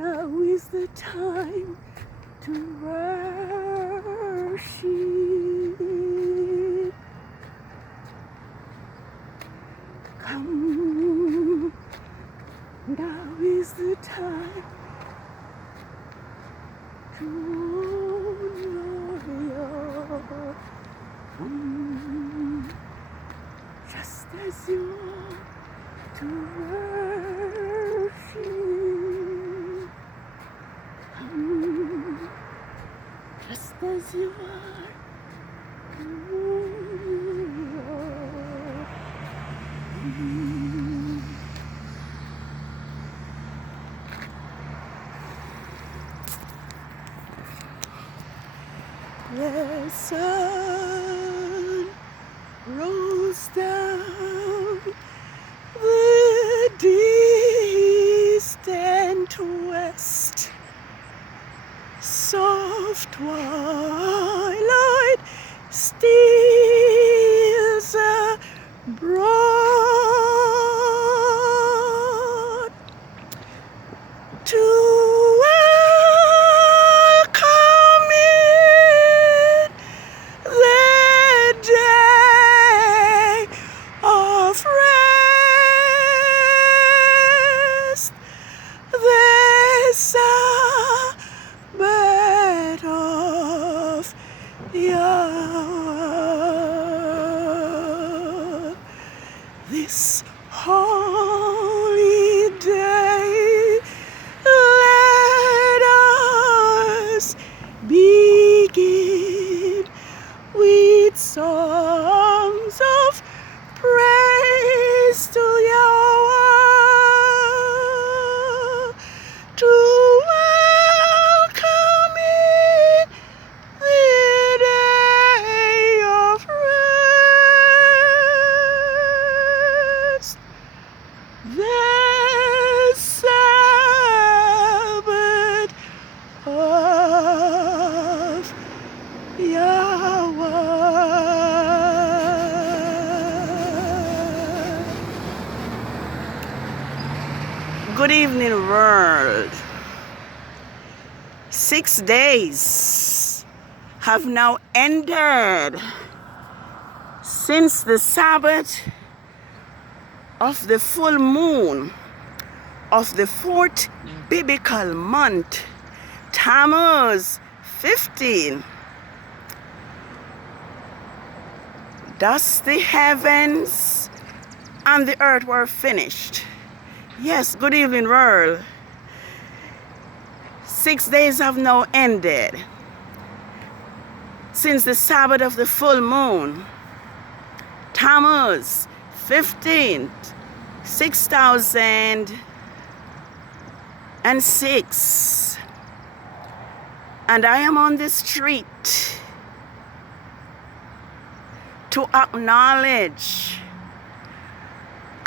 Now is the time to worship. Come, now is the time to honor. Come, just as you are, to worship. Come, just as you are, to the sun rolls down the distant west. Soft twilight steals abroad to welcome in the day of rest, the Sabbath of Yhwh. This holy day, let us begin with songs of praise to Yhwh, to welcome in the day of rest, the Sabbath of Yhwh. Good evening, world. 6 days have now ended since the Sabbath of the full moon of the 4th biblical month, TAMMUZ 15. Thus the heavens and the earth were finished. Yes, good evening, world. 6 days have now ended since the Sabbath of the full moon, TAMMUZ 15, 6006. And I am on the street to acknowledge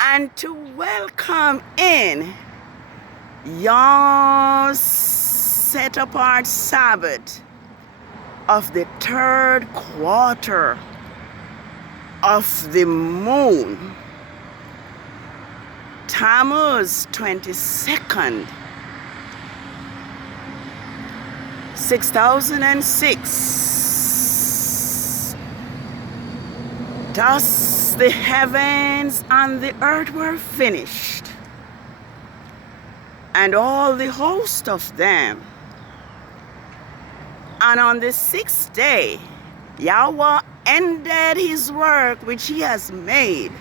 and to welcome in your set apart Sabbath of the 3rd quarter of the moon, TAMMUZ 22nd, 6006. Thus the heavens and the earth were finished, and all the host of them. And on the 6th day, Yahweh ended his work which he has made,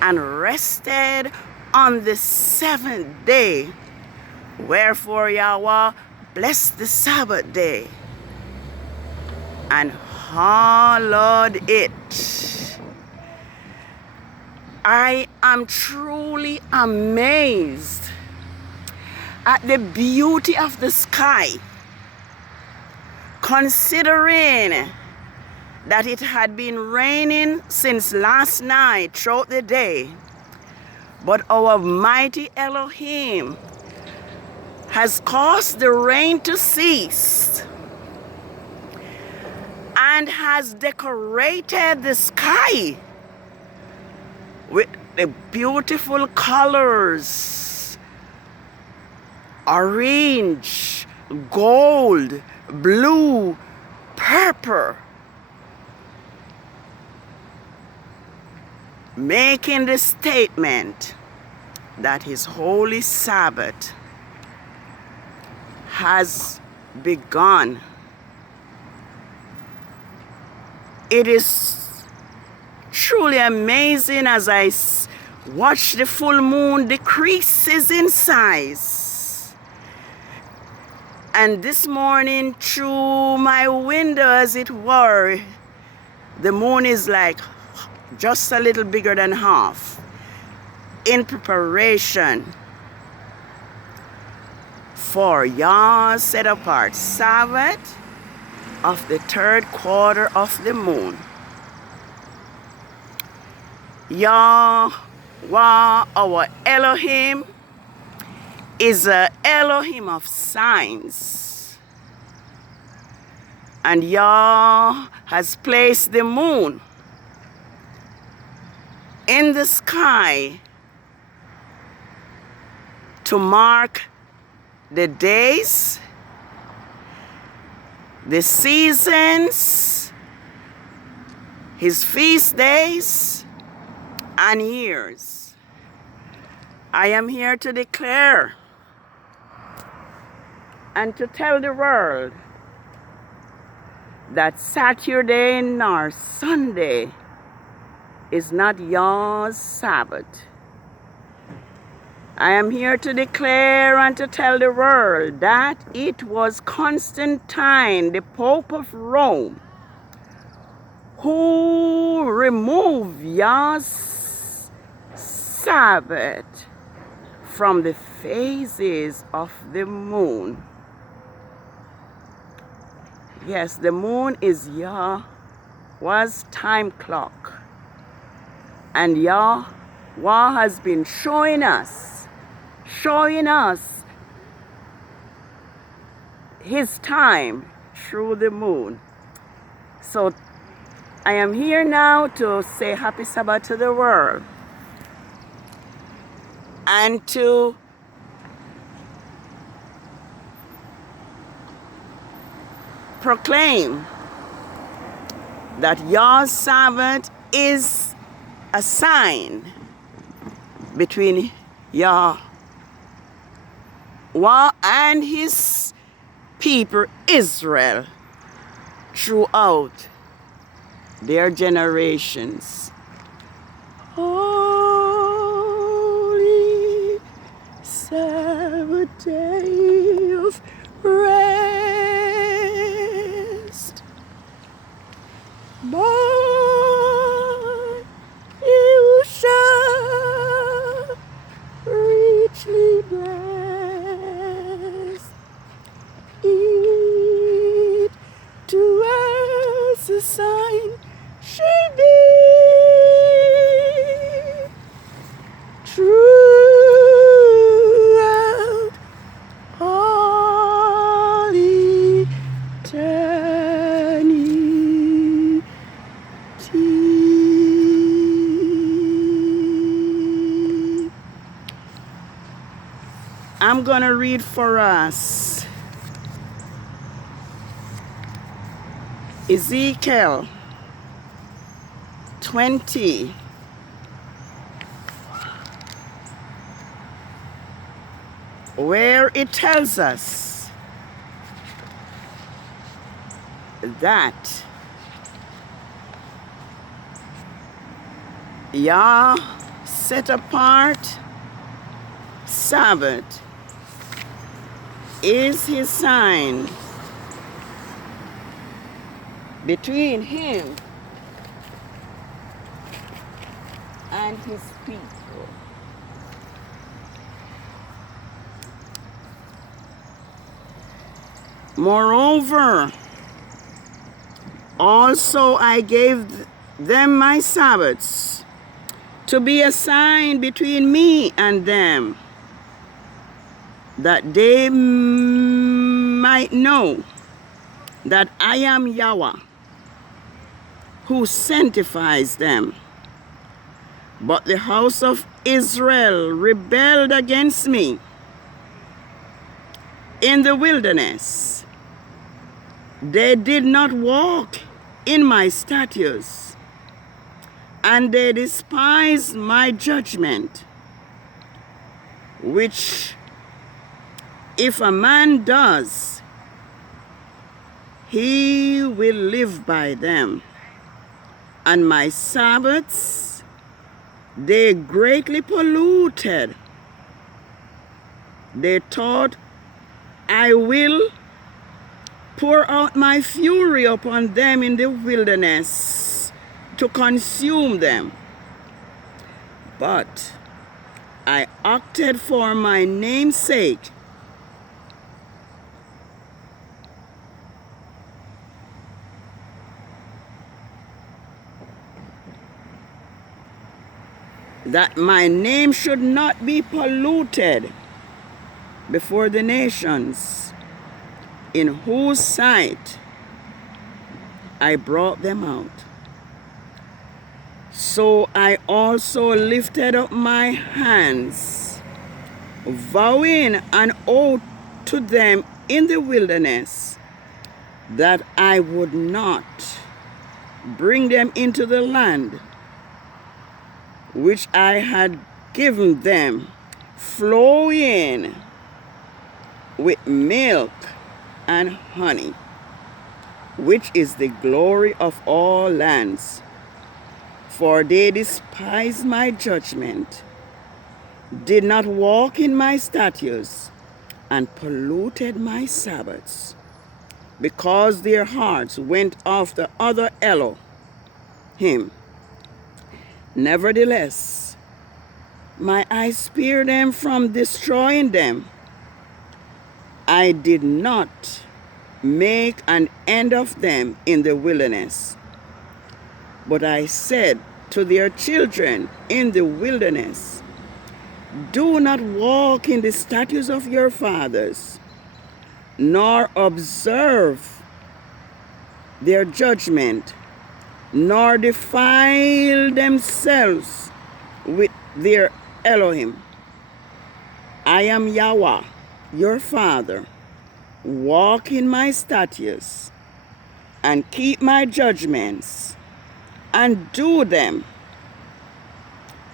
and rested on the 7th day. Wherefore Yahweh blessed the Sabbath day and hallowed it. I am truly amazed at the beauty of the sky, considering that it had been raining since last night throughout the day. But our mighty Elohim has caused the rain to cease and has decorated the sky with the beautiful colors orange, gold, blue, purple, making the statement that his holy Sabbath has begun. It is truly amazing as I watch the full moon decreases in size. And this morning, through my window, as it were, the moon is like just a little bigger than half, in preparation for Yah's set apart Sabbath of the third quarter of the moon. Yahweh, our Elohim, is an Elohim of signs. And Yah has placed the moon in the sky to mark the days, the seasons, his feast days, and years. I am here to declare and to tell the world that Saturday nor Sunday is not Yah's Sabbath. I am here to declare and to tell the world that it was Constantine, the Pope of Rome, who removed Yah's Sabbath from the phases of the moon. Yes, the moon is Yahweh's time clock. And Yahweh has been showing us his time through the moon. So I am here now to say happy Sabbath to the world and to proclaim that Yah's Sabbath is a sign between Yahweh and his people Israel throughout their generations. Holy Sabbath day of rest, you shall richly blessed, it to us a sign should be throughout all eternity. I'm going to read for us Ezekiel 20, where it tells us that Yah set apart Sabbath is his sign between him and his people. Moreover, also I gave them my Sabbaths to be a sign between me and them, that they might know that I am Yahweh, who sanctifies them. But the house of Israel rebelled against me in the wilderness. They did not walk in my statutes, and they despised my judgment, which if a man does, he will live by them. And my Sabbaths they greatly polluted. They thought, I will pour out my fury upon them in the wilderness to consume them. But I acted for my name's sake, that my name should not be polluted before the nations, in whose sight I brought them out. So I also lifted up my hands, vowing an oath to them in the wilderness, that I would not bring them into the land which I had given them, flowing with milk and honey, which is the glory of all lands. For they despised my judgment, did not walk in my statutes, and polluted my Sabbaths, because their hearts went after other Elohim. Nevertheless, my eyes spared them from destroying them. I did not make an end of them in the wilderness, but I said to their children in the wilderness, do not walk in the statutes of your fathers, nor observe their judgment, nor defile themselves with their Elohim. I am Yhwh, your Father. Walk in my statutes, and keep my judgments, and do them,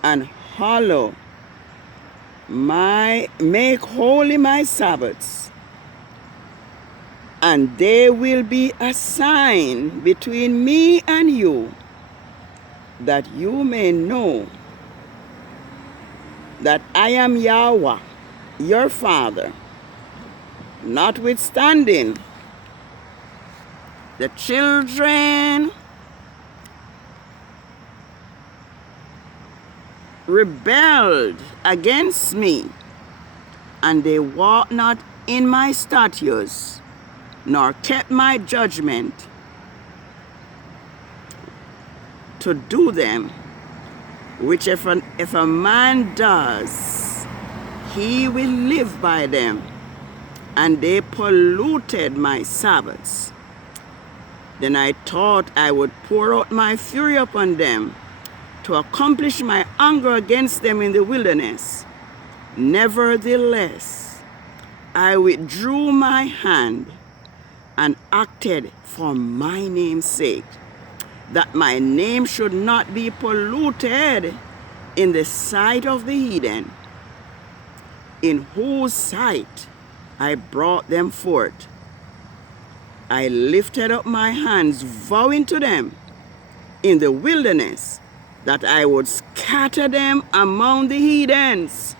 and make holy my Sabbaths, and they will be a sign between me and you, that you may know that I am Yhwh, your Father. Notwithstanding, the children rebelled against me, and they walked not in my statutes, nor kept my judgment to do them, which if a man does, he will live by them. And they polluted my Sabbaths. Then I thought I would pour out my fury upon them, to accomplish my anger against them in the wilderness. Nevertheless, I withdrew my hand and acted for my name's sake, that my name should not be polluted in the sight of the heathen, in whose sight I brought them forth. I lifted up my hands, vowing to them in the wilderness that I would scatter them among the heathens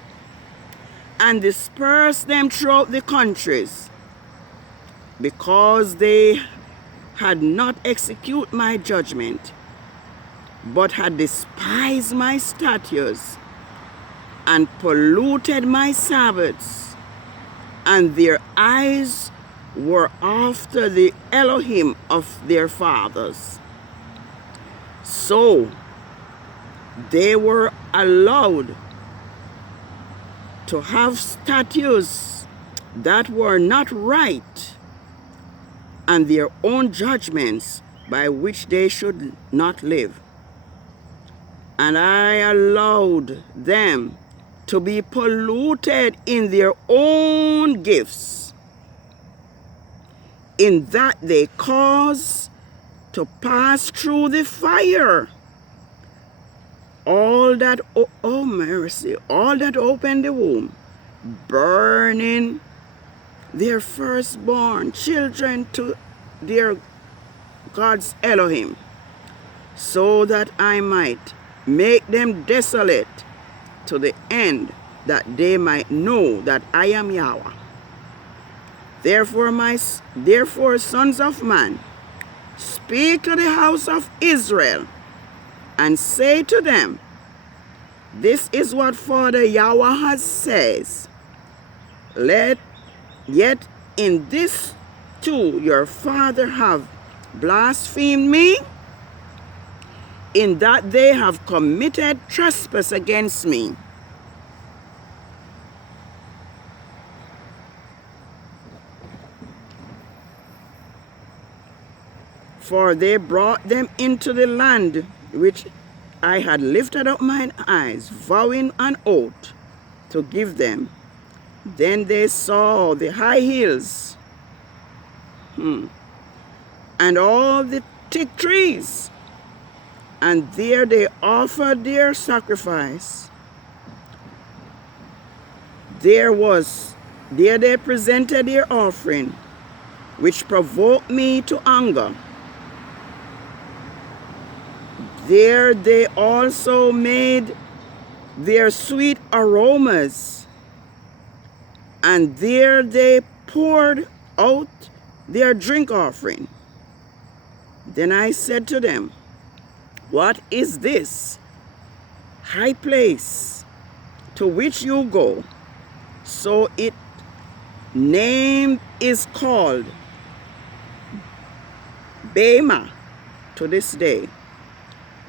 and disperse them throughout the countries, because they had not executed my judgment, but had despised my statutes and polluted my Sabbaths, and their eyes were after the Elohim of their fathers. So they were allowed to have statutes that were not right, and their own judgments by which they should not live. And I allowed them to be polluted in their own gifts, in that they cause to pass through the fire all that, oh mercy, all that open the womb, burning their firstborn children to their God's Elohim, so that I might make them desolate to the end, that they might know that I am Yahweh. Therefore, sons of man, speak to the house of Israel, and say to them, this is what Father Yahweh has says. Yet in this too your father have blasphemed me, in that they have committed trespass against me. For they brought them into the land which I had lifted up mine eyes, vowing an oath to give them. Then they saw the high hills, and all the thick trees, and there they offered their sacrifice. There they presented their offering, which provoked me to anger. There they also made their sweet aromas, and there they poured out their drink offering. Then I said to them, what is this high place to which you go? So its name is called Bema to this day.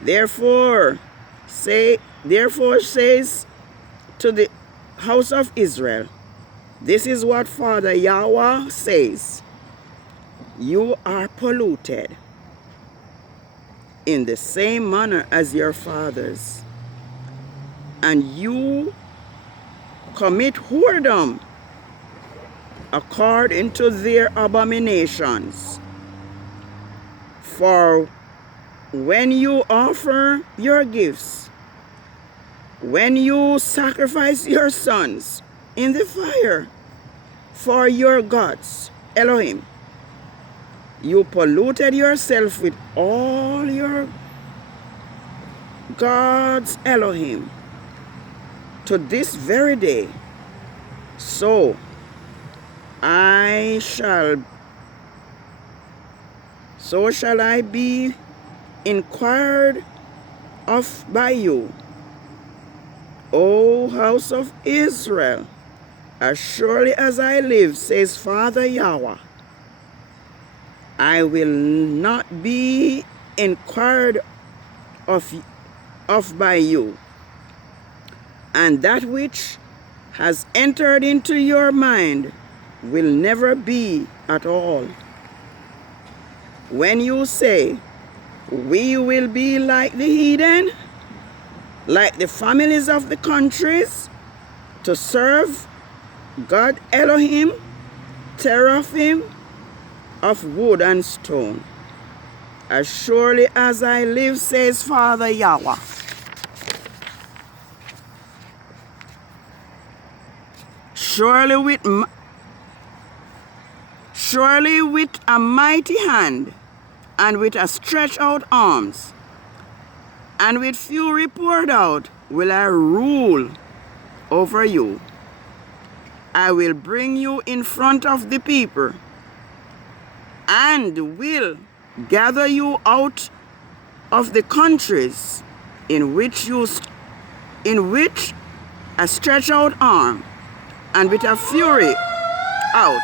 Therefore says to the house of Israel, this is what Father Yahweh says. You are polluted in the same manner as your fathers, and you commit whoredom according to their abominations. For when you offer your gifts, when you sacrifice your sons in the fire for your gods, Elohim, you polluted yourself with all your gods, Elohim, to this very day. So shall I be inquired of by you, O house of Israel. As surely as I live, says Father Yahweh, I will not be inquired of by you, and that which has entered into your mind will never be at all. When you say, we will be like the heathen, like the families of the countries, to serve God Elohim, teraphim of wood and stone. As surely as I live, says Father Yahweh, surely with a mighty hand, and with a stretched out arms, and with fury poured out, will I rule over you. I will bring you in front of the people, and will gather you out of the countries in which a stretched out arm, and with a fury out.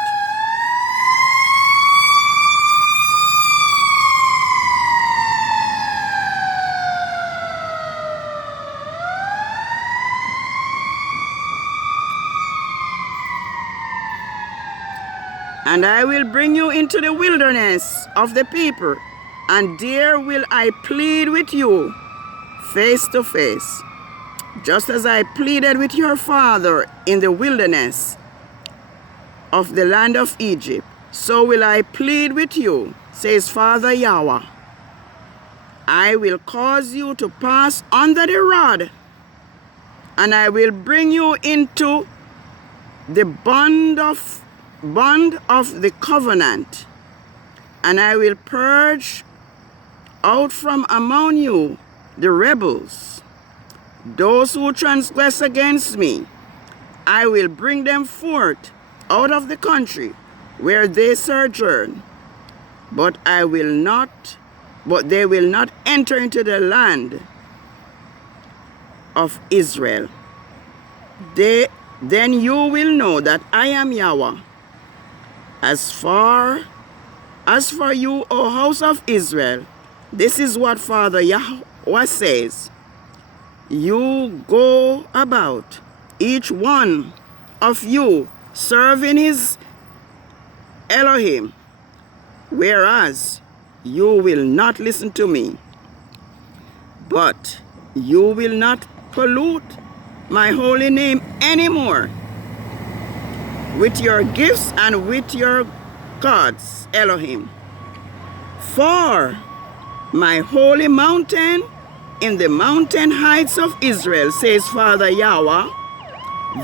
And I will bring you into the wilderness of the people, and there will I plead with you face to face, just as I pleaded with your father in the wilderness of the land of Egypt. so will I plead with you, says Father Yahweh. I will cause you to pass under the rod, and I will bring you into the bond of the covenant, and I will purge out from among you the rebels, those who transgress against me. I will bring them forth out of the country where they sojourn, but they will not enter into the land of Israel. Then you will know that I am Yahweh. As for you, O house of Israel, this is what Father Yahweh says. You go about, each one of you serving his Elohim, whereas you will not listen to me. But you will not pollute my holy name anymore with your gifts and with your gods, Elohim. For my holy mountain in the mountain heights of Israel, says Father Yahweh,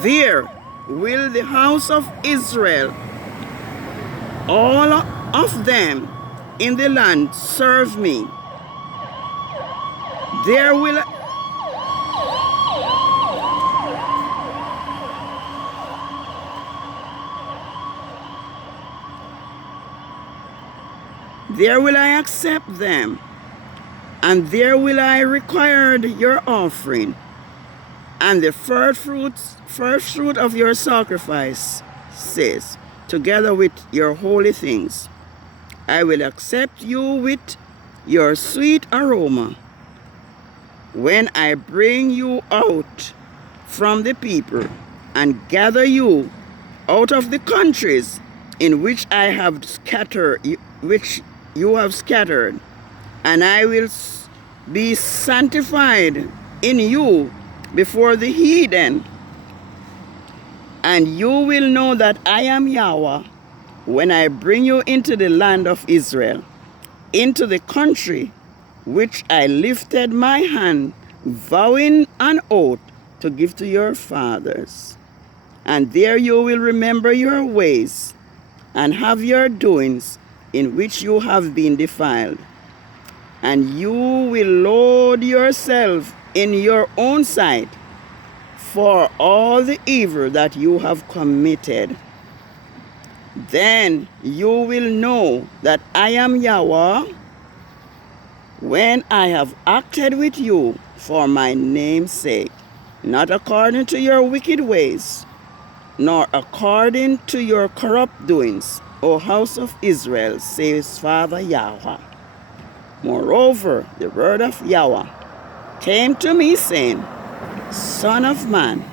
there will the house of Israel, all of them in the land, serve me. There will I accept them, and there will I require your offering, and the first fruit of your sacrifices, together with your holy things. I will accept you with your sweet aroma when I bring you out from the people and gather you out of the countries in which I have scattered, which you have scattered, and I will be sanctified in you before the heathen. And you will know that I am Yahweh when I bring you into the land of Israel, into the country which I lifted my hand, vowing an oath to give to your fathers. And there you will remember your ways and have your doings in which you have been defiled. And you will load yourself in your own sight for all the evil that you have committed. Then you will know that I am Yahweh when I have acted with you for my name's sake, not according to your wicked ways, nor according to your corrupt doings, O house of Israel, says Father Yahweh. Moreover, the word of Yahweh came to me, saying, Son of man,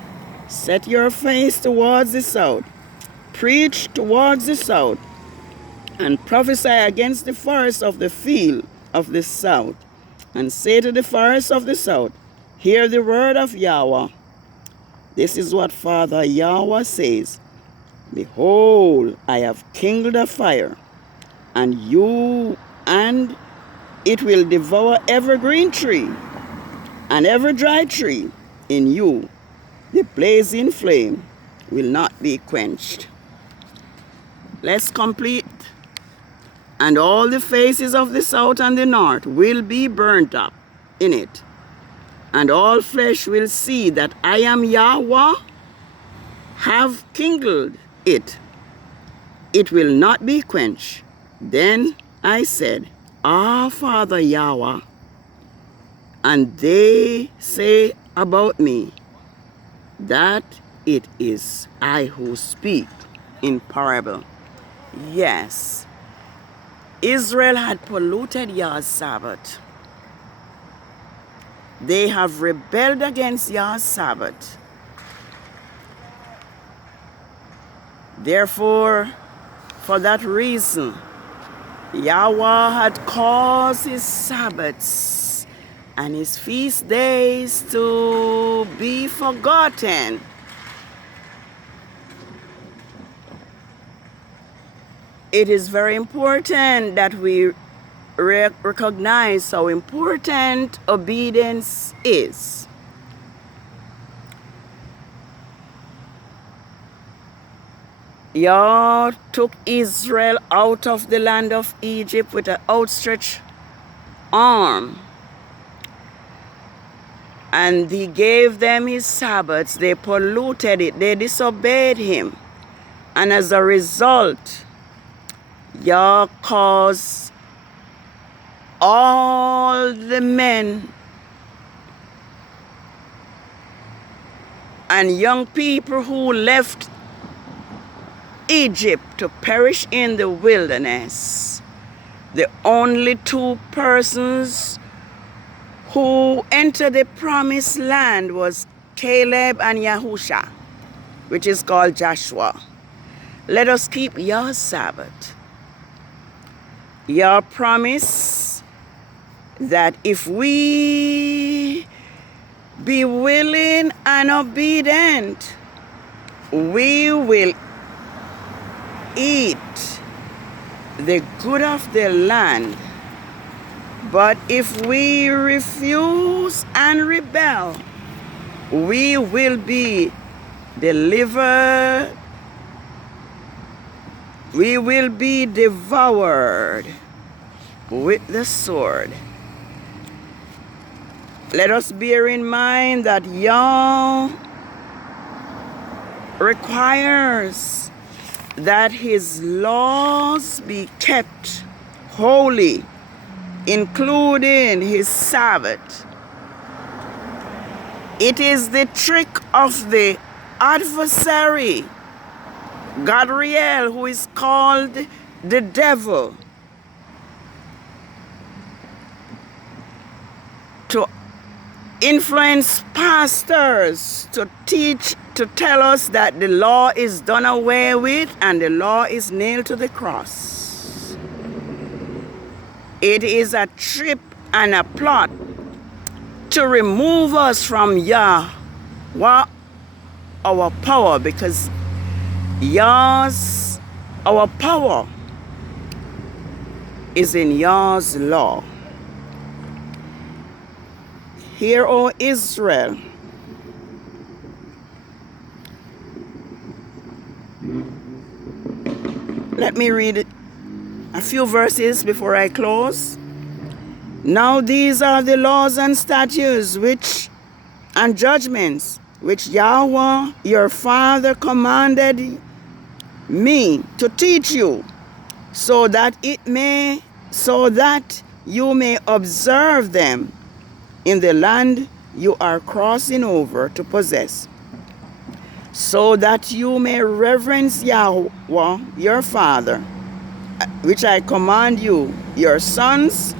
set your face towards the south, preach towards the south, and prophesy against the forests of the field of the south, and say to the forests of the south, Hear the word of Yahweh. This is what Father Yahweh says. Behold, I have kindled a fire, and it will devour every green tree and every dry tree in you. The blazing flame will not be quenched. Let's complete. And all the faces of the south and the north will be burnt up in it. And all flesh will see that I am Yahweh, have kindled it. It will not be quenched. Then I said, Father Yahweh. And they say about me that it is I who speak in parable. Yes, Israel had polluted Yah's Sabbath. They have rebelled against Yah's Sabbath. Therefore, for that reason, Yahweh had caused his Sabbaths and his feast days to be forgotten. it is very important that we recognize how important obedience is. Yah took Israel out of the land of Egypt with an outstretched arm. And he gave them his Sabbaths. They polluted it. They disobeyed him. And as a result, Yah caused all the men and young people who left Egypt to perish in the wilderness. The only two persons who entered the promised land was Caleb and Yhwh, which is called Joshua. Let us keep Yah's Sabbath. Yah promised that if we be willing and obedient, we will eat the good of the land. But if we refuse and rebel, we will be delivered. We will be devoured with the sword. Let us bear in mind that Yah requires that his laws be kept holy, including his Sabbath. It is the trick of the adversary, Gadriel, who is called the devil, to influence pastors to teach, to tell us that the law is done away with and the law is nailed to the cross. It is a trip and a plot to remove us from Yah, our power, because Yah's, our power is in Yah's law. Hear, O Israel, let me read a few verses before I close. Now these are the laws and statutes and judgments which Yahweh your Father commanded me to teach you, so that you may observe them in the land you are crossing over to possess, so that you may reverence Yahweh your Father, which I command you, your sons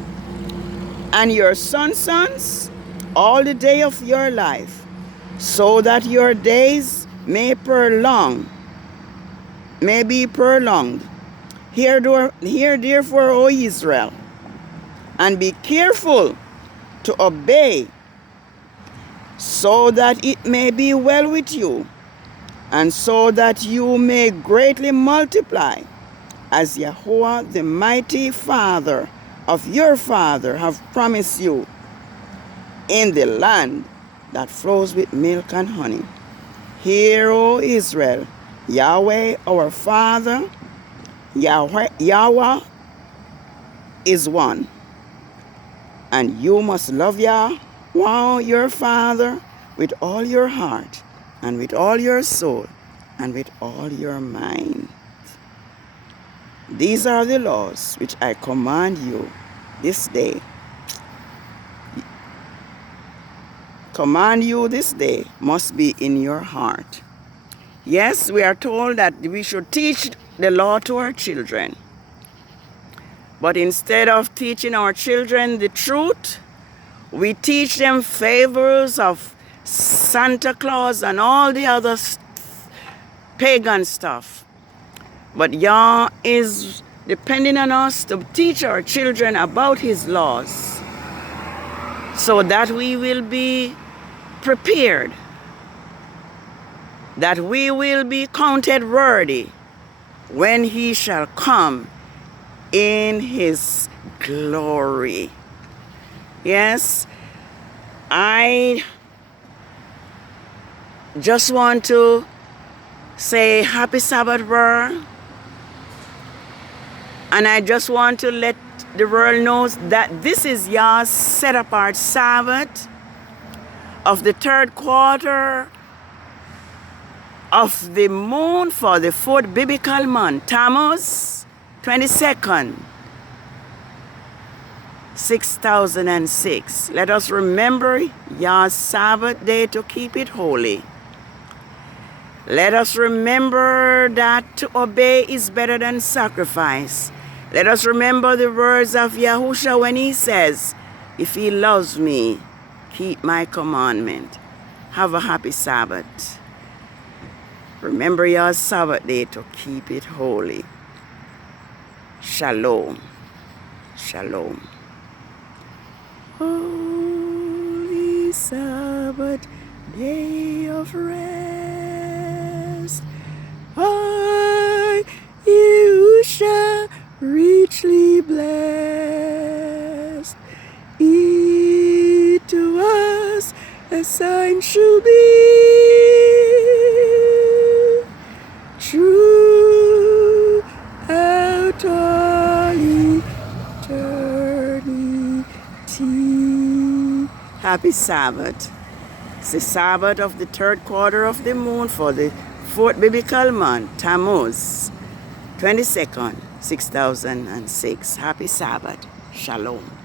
and your sons' sons, all the day of your life, so that your days may be prolonged. Hear therefore, O Israel, and be careful to obey, so that it may be well with you, and so that you may greatly multiply, as Yahweh the mighty Father of your father have promised you, in the land that flows with milk and honey. Hear, O Israel, Yahweh our Father, Yahweh is one. And you must love Yahweh your Father with all your heart, and with all your soul, and with all your mind. These are the laws which I command you this day. Command you this day must be in your heart. Yes, we are told that we should teach the law to our children. But instead of teaching our children the truth, we teach them favors of Santa Claus and all the other pagan stuff. But Yah is depending on us to teach our children about his laws, so that we will be prepared, that we will be counted worthy when he shall come in his glory. Yes, I just want to say happy Sabbath world, and I just want to let the world know that this is your set apart Sabbath of the third quarter of the moon for the fourth biblical month, TAMMUZ 22nd, 6006. Let us remember your Sabbath day to keep it holy. Let us remember that to obey is better than sacrifice. Let us remember the words of Yhwh when he says, if he loves me, keep my commandment. Have a happy Sabbath. Remember your Sabbath day to keep it holy. Shalom. Shalom. Holy Sabbath, day of rest, I, Yhwh, richly blessed. It to us a sign shall be, throughout all eternity. Happy Sabbath. It's the Sabbath of the third quarter of the moon for the fourth biblical month, TAMMUZ 22nd, 6006. Happy Sabbath. Shalom.